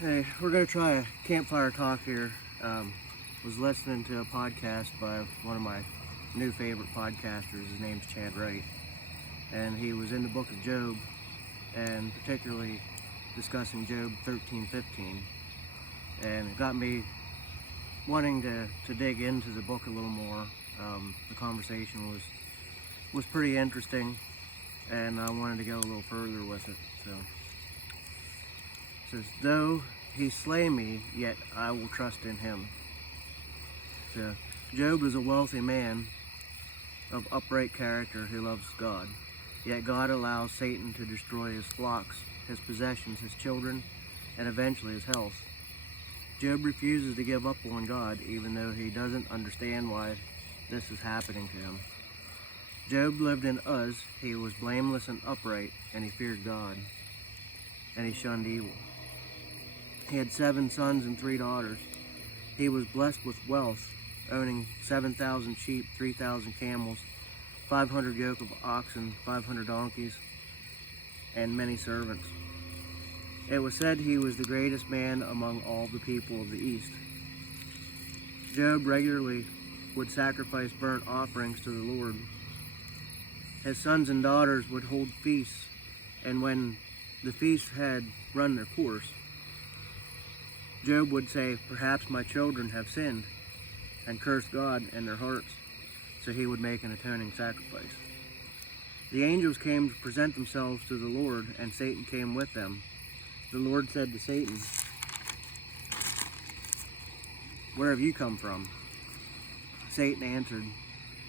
Hey, we're going to try a campfire talk here. Was listening to a podcast by one of my new favorite podcasters. His name's Chad Wright. And he was in the book of Job, and particularly discussing Job 13:15. And it got me wanting to dig into the book a little more. The conversation was pretty interesting, and I wanted to go a little further with it. So it says, though he slay me, yet I will trust in him. So Job is a wealthy man of upright character who loves God. Yet God allows Satan to destroy his flocks, his possessions, his children, and eventually his health. Job refuses to give up on God, even though he doesn't understand why this is happening to him. Job lived in Uz. He was blameless and upright, and he feared God, and he shunned evil. He had 7 sons and 3 daughters. He was blessed with wealth, owning 7,000 sheep, 3,000 camels, 500 yoke of oxen, 500 donkeys, and many servants. It was said he was the greatest man among all the people of the East. Job regularly would sacrifice burnt offerings to the Lord. His sons and daughters would hold feasts, and when the feasts had run their course, Job would say, "Perhaps my children have sinned," and curse God in their hearts, so he would make an atoning sacrifice. The angels came to present themselves to the Lord, and Satan came with them. The Lord said to Satan, "Where have you come from?" Satan answered,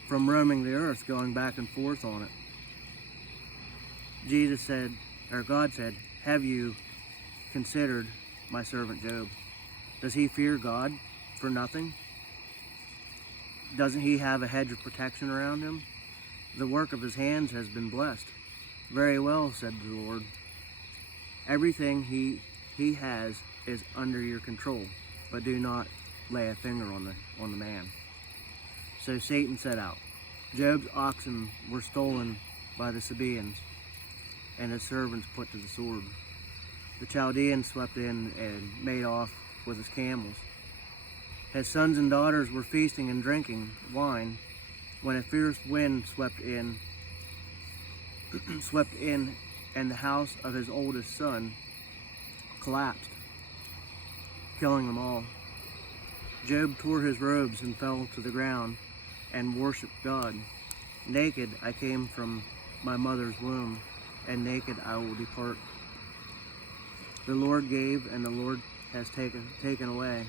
"From roaming the earth, going back and forth on it." God said, "Have you considered my servant Job? Does he fear God for nothing? Doesn't he have a hedge of protection around him? The work of his hands has been blessed." "Very well," said the Lord. "Everything he has is under your control, but do not lay a finger on the man." So Satan set out. Job's oxen were stolen by the Sabaeans, and his servants put to the sword. The Chaldeans swept in and made off with his camels. His sons and daughters were feasting and drinking wine when a fierce wind swept in, and the house of his oldest son collapsed, killing them all. Job tore his robes and fell to the ground and worshipped God. "Naked I came from my mother's womb, and naked I will depart. The Lord gave, and the Lord has taken away.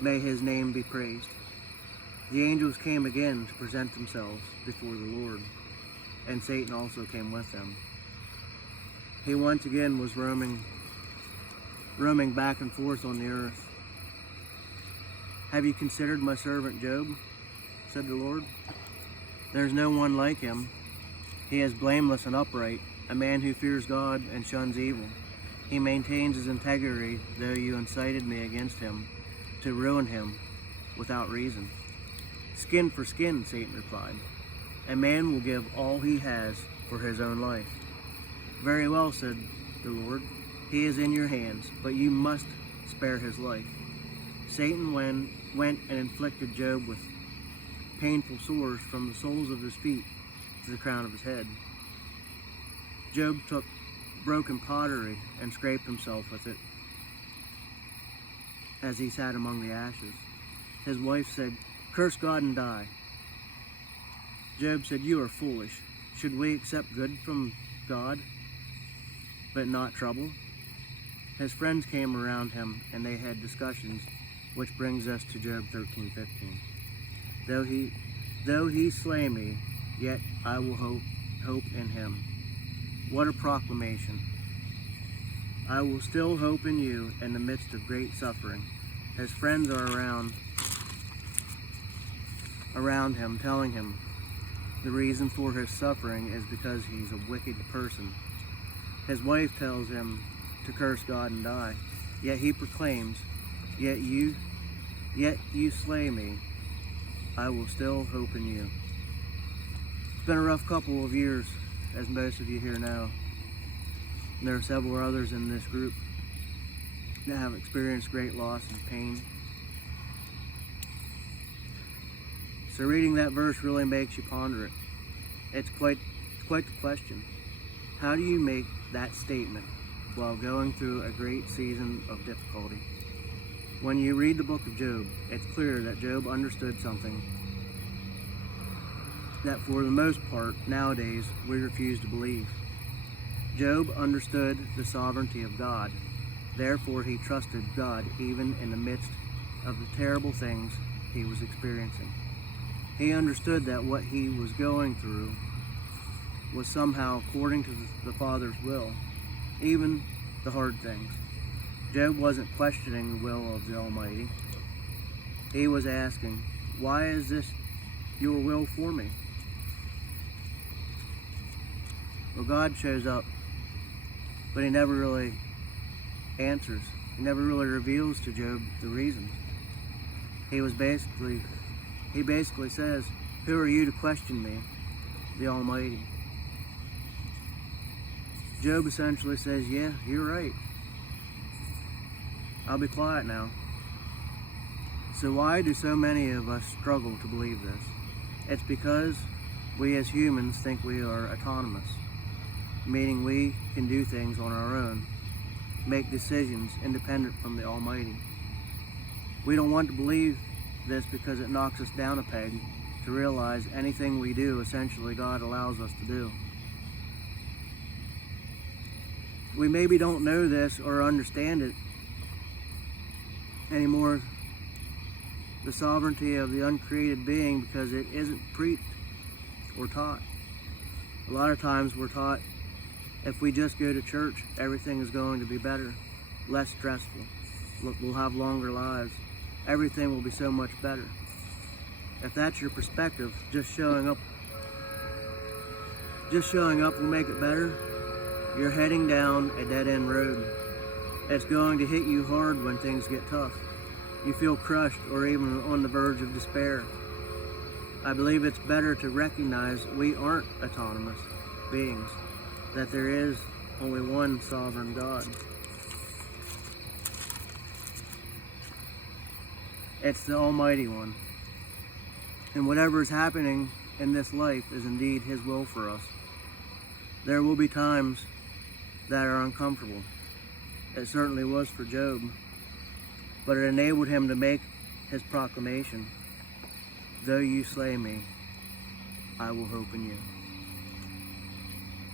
May his name be praised." The angels came again to present themselves before the Lord, and Satan also came with them. He once again was roaming back and forth on the earth. "Have you considered my servant Job?" said the Lord. "There's no one like him. He is blameless and upright, a man who fears God and shuns evil. He maintains his integrity, though you incited me against him to ruin him without reason." "Skin for skin," Satan replied. "A man will give all he has for his own life." "Very well," said the Lord. "He is in your hands, but you must spare his life." Satan went and inflicted Job with painful sores from the soles of his feet to the crown of his head. Job took broken pottery and scraped himself with it as he sat among the ashes. His wife said, "Curse God and die." Job said, "You are foolish. Should we accept good from God, but not trouble?" His friends came around him, and they had discussions, which brings us to Job 13:15. Though he slay me, yet I will hope in him." What a proclamation. I will still hope in you in the midst of great suffering. His friends are around him, telling him the reason for his suffering is because he's a wicked person. His wife tells him to curse God and die, yet he proclaims, Yet you slay me, I will still hope in you." It's been a rough couple of years as most of you here know. And there are several others in this group that have experienced great loss and pain. So reading that verse really makes you ponder it. It's quite the question. How do you make that statement while going through a great season of difficulty? When you read the book of Job, it's clear that Job understood something that for the most part nowadays we refuse to believe. Job understood the sovereignty of God. Therefore, he trusted God even in the midst of the terrible things he was experiencing. He understood that what he was going through was somehow according to the Father's will, even the hard things. Job wasn't questioning the will of the Almighty. He was asking, why is this your will for me? Well, God shows up, but he never really answers. He never really reveals to Job the reason. He basically says, who are you to question me, the Almighty? Job essentially says, yeah, you're right. I'll be quiet now. So why do so many of us struggle to believe this? It's because we as humans think we are autonomous, meaning we can do things on our own, make decisions independent from the Almighty. We don't want to believe this because it knocks us down a peg to realize anything we do, essentially God allows us to do. We maybe don't know this or understand it anymore, the sovereignty of the uncreated being, because it isn't preached or taught. A lot of times we're taught if we just go to church, everything is going to be better, less stressful. We'll have longer lives. Everything will be so much better. If that's your perspective, just showing up will make it better. You're heading down a dead-end road. It's going to hit you hard when things get tough. You feel crushed or even on the verge of despair. I believe it's better to recognize we aren't autonomous beings, that there is only one sovereign God. It's the Almighty One. And whatever is happening in this life is indeed His will for us. There will be times that are uncomfortable. It certainly was for Job, but it enabled him to make his proclamation, though you slay me, I will hope in you.